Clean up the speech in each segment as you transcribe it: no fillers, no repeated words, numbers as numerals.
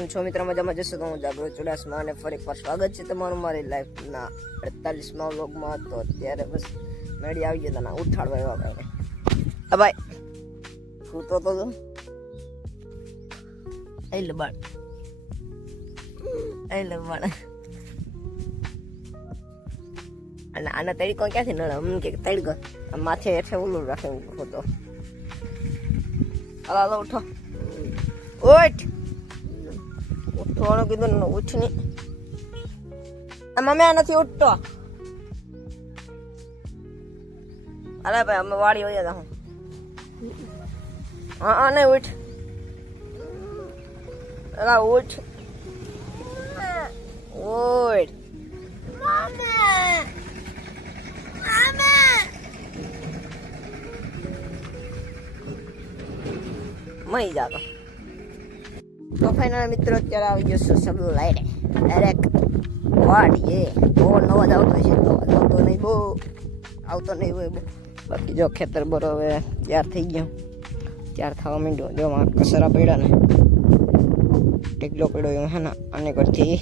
કેમ છો મિત્રો? મજામાં જશો તો હું જાગૃત ચુડાસમા અને ફરી પર સ્વાગત છે તમારું મારી લાઈફના 48મા વ્લોગમાં. તો અત્યારે બસ મેળી આવી ગયો તને ઉઠાડવા એવા ભાઈને. હા ભાઈ સૂતો તો એ લબાડ અને આના તડકો ક્યાંથી નડે? અમને કે તડકો માથે હેઠે ઓલું રાખે ઉભો તો. હાલો ઉઠો, ઉઠ ઉઠવાનું કીધું ને ઉઠ ની. મમ્મી આ નથી ઉઠતો. અરે ભાઈ અમે વાડી હોય હું. હા નહીં ઉઠ. અલા ઉઠ ઉઠ. મહી જાતો. તો ફાઇનલ મિત્રો અત્યારે આવી ગયો છું સબલું લાઈટે ડાયરેક્ટ વાડીએ. બહુ અવાજ આવતો છે, આવતો નહીં, બહુ આવતો નહીં હોય બહુ. બાકી જો ખેતર બરોબર તૈયાર થઈ ગયો, તૈયાર થવા માંડ્યો. જો કસરા પડ્યા ને ટેકલો પડ્યો એમ હે ને આને કરથી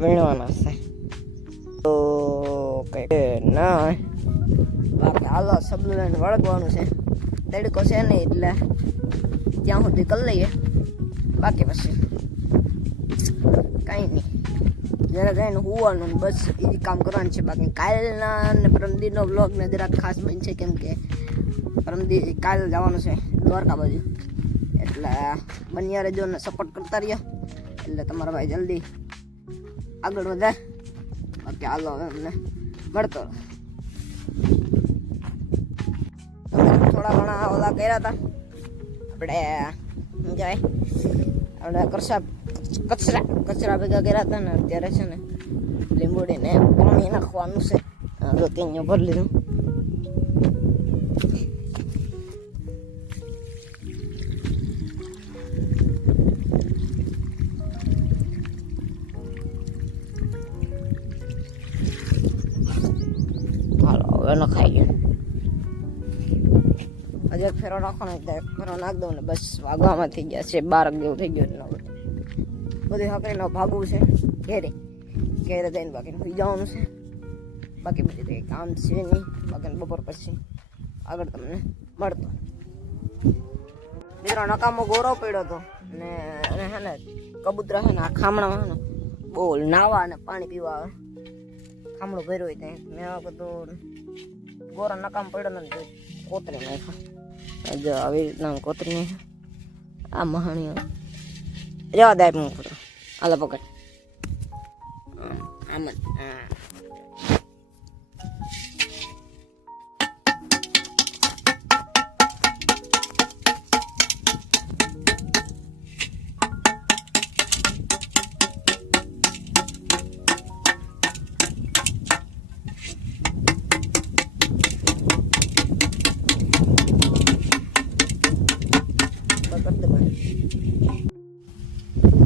વીણવાના છે. તો કઈ ના બાકી હાલો સબલું લઈને વળગવાનું છે. તડકો છે નહીં એટલે ત્યાં સુધી કરી લઈએ. બાકી પછી કાંઈ નહીં, જ્યારે જઈને હોવાનું બસ એ કામ કરવાનું છે. બાકી કાલના ને પરમદીનો વ્લોગ ને જરાક ખાસ બનશે, કેમ કે કાલ જવાનું છે દ્વારકા બાજુ. એટલે બન્યા રહેજો ને સપોર્ટ કરતા રહ્યો એટલે તમારા ભાઈ જલ્દી આગળ વધારે. બાકી હાલો હવે અમને મળતો. થોડા ઘણા ઓલા કર્યા હતા આપણે, શું કહેવાય, આપણે કચરા ભેગા કર્યા હતા ને અત્યારે છે ને લીંબોડીને પાણી નાખવાનું છે. જો ત્યાં ભરી લીધું. હાલો હવે નખાઈ ગયું. હજી એક ફેરો નાખવાનો, ફેરો નાખ દઉં ને બસ વાગવામાં થઈ ગયા છે 12 જેવું થઈ ગયું. બધી હકડીનો ભાગવું છે ઘેરે જઈને. બાકી સુઈ જવાનું છે. બાકી બધી કંઈ કામ છે નહીં. બાકી બપોર પછી આગળ તમને મળતો. મિત્રો નકામો ગોરો પડ્યો હતો ને હે ને કબૂતરા છે ને આ ખામણામાં છે ને બહુ નાવા અને પાણી પીવા આવે. ખામણું ભર્યું હોય ત્યાં મેં આ બધું ગોરો નકામ પડ્યો ને કોતરી નાખ્યો. જો આવી રીતના કોતરી નાખ્યો. આ મહાણીઓ જવા દે હું કૂતરો. હાલો પકડ આમ જ.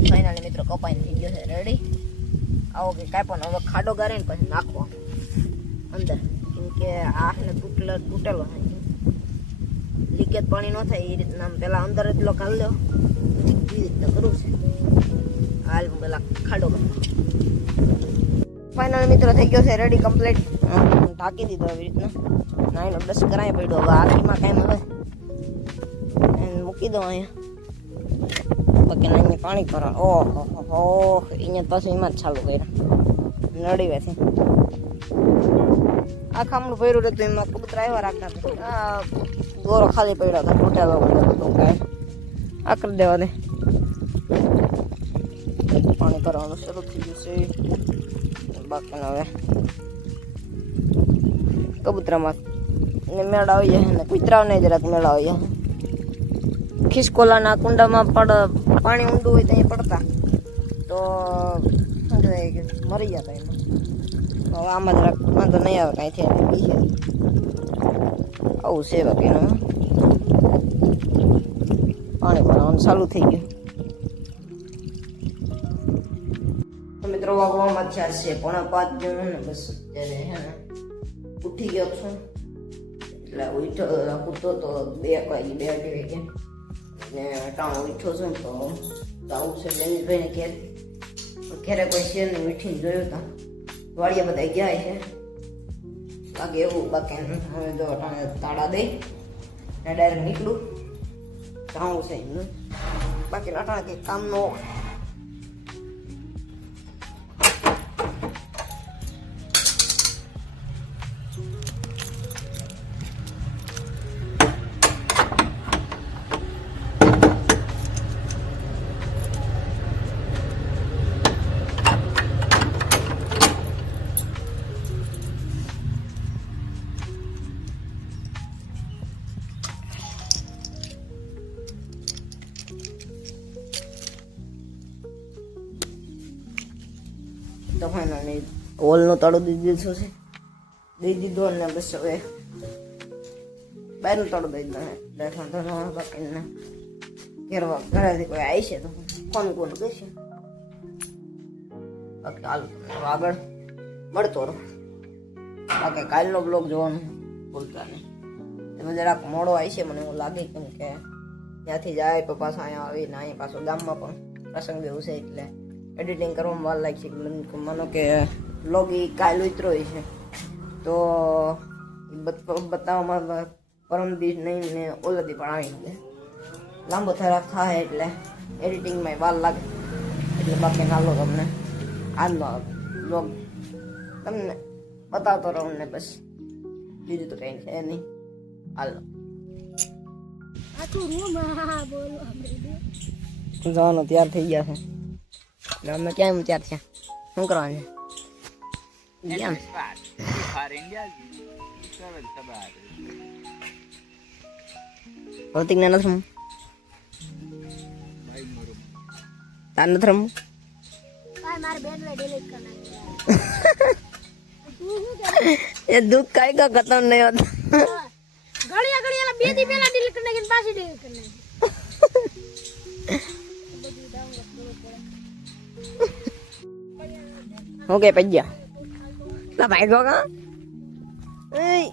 ફાઇનલી મિત્રો કપાઈને થઈ ગયો છે રેડી. આવો કે કાંઈ પણ હવે ખાડો ગારીને પછી નાખવો અંદર, કેમ કે આ ને તૂટેલો છે. લીકેજ પાણી ન થાય એ રીતના પેલા અંદર એટલો કાઢ લો. એ રીતના કરવું છે. હાલ પેલા ખાડો ફાઇનલી મિત્રો થઈ ગયો છે રેડી કમ્પ્લીટ. ઢાંકી દીધો એવી રીતના. નાઈનો બ્રશ કરાવી પડ્યો. હવે આખીમાં કાંઈ હવે મૂકી દો અહીંયા. બાકી અહીંયા પાણી ભરા. ઓહો અહીંયા પાછું એમાં જ ચાલુ કર્યા નડીવેથી. આ ખામણું ભર્યું હતું એમાં કબૂતરા આવ્યા રાખતા હતા. આ દોરો ખાલી પડ્યો હતો તૂટેલો હતો કાંઈ આ કરી દેવા દે. પાણી ભરવાનું શરૂ થઈ ગયું છે. બાકી હવે કબૂતરામાં મેળ આવી જાય ને કૂતરાઓને જરાક મેળ આવી જાય. ખિસકોલાના કુંડામાં પાણી ઊંડું હોય ત્યાં પડતા તો શું કહેવાય કે મરી જતા એમાં. હવે આમાં જરાક વાંધો નહીં આવે કાંઈ છે. આવું છે બાકીનું પાણી ભરવાનું ચાલુ થઈ ગયું. મિત્રો વાગવામાં છે 4:45 જેવું ને બસ અત્યારે હે ને ઉઠી ગયો છું. એટલે ઉઠો કૂદતો તો 2 વાગે 2 વાગે ને ટાણો મીઠો છે ને તો આવું છે જમીનભાઈને ઘેર ઘેરે કોઈ છે ને મીઠી જોયું હતા વાડીએ બધા ગયા છે બાકી એવું બાકી હવે જો તાળા દઈ ને ડાયરેક્ટ નીકળું ટાણું છે એમનું બાકી અટાણે કંઈ કામ ન હોય તો ફાઇનલી હોલનો તાળો દઈ દીધો છે દઈ દીધો અને બસ હવે બહારનો તાળો દઈ દીધો બેઠા તો બાકીને ઘેરવા ઘરેથી કોઈ આવી છે તો ફોન કોણ કહેશે બાકી હાલ આગળ મળતો રહો બાકી કાલનો બ્લોગ જોવાનું ભૂલતા નહીં એમાં જરાક મોડો આવી છે મને એવું લાગે કેમ કે ત્યાંથી જાય તો પાછા અહીંયા આવીને અહીંયા પાછો ગામમાં પણ પ્રસંગ એવું છે એટલે એડિટિંગ કરવામાં વાર લાગશે માનો કે બ્લોગ એ કાલ ઉતરો છે તો બતાવવામાં પરમ દિવસ નહીં ને ઓલદી પણ આવી જાય લાંબો થાય એટલે એડિટિંગમાં વાર લાગે એટલે બાકી નાલો તમને આજનો બ્લોગ તમને બતાવતો રહું ને બસ બીજું તો કંઈ છે નહીં હાલો જવાનું તૈયાર થઈ ગયા છે અમે ક્યાં તૈયાર થયા શું કરવાનું ભૌતિક ને નથી રમવું તાર નથી રમવું એ દુઃખ કઈ કા ખતમ નહીં હોતો ઘડિયા ઘડિયા બે દી પહેલા ડિલીટ કરી નાખી પાછી ડિલીટ કરી નાખી ઓકે પૈયા લા ભાઈ ગો કા એય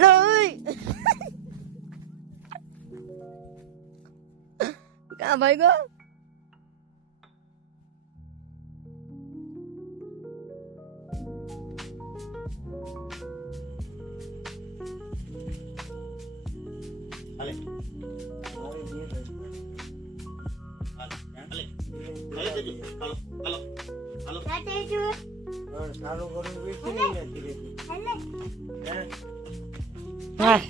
લો એય કા ભાઈ ગો હા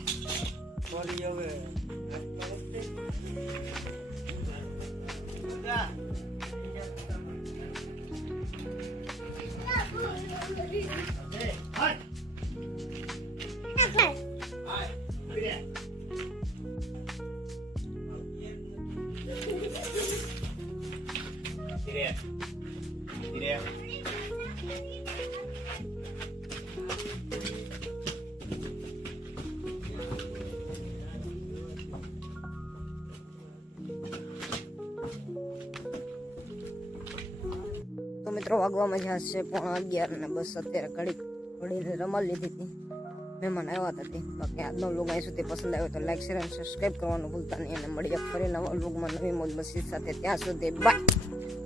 તો મિત્રો વાગવામાં જ્યાં છે 11:30 ને બસ અત્યારે ઘડીને રમાડી લીધી હતી મહેમાન આવ્યા હતા બાકી આજનો વ્લોગ અહીં સુધી પસંદ આવ્યો તો લાઈક શેર અને સબસ્ક્રાઈબ કરવાનું ભૂલતા નહીં અને મળીએ ફરી નવા વ્લોગમાં નવી મોજ મસ્તી સાથે ત્યાં સુધી બાય.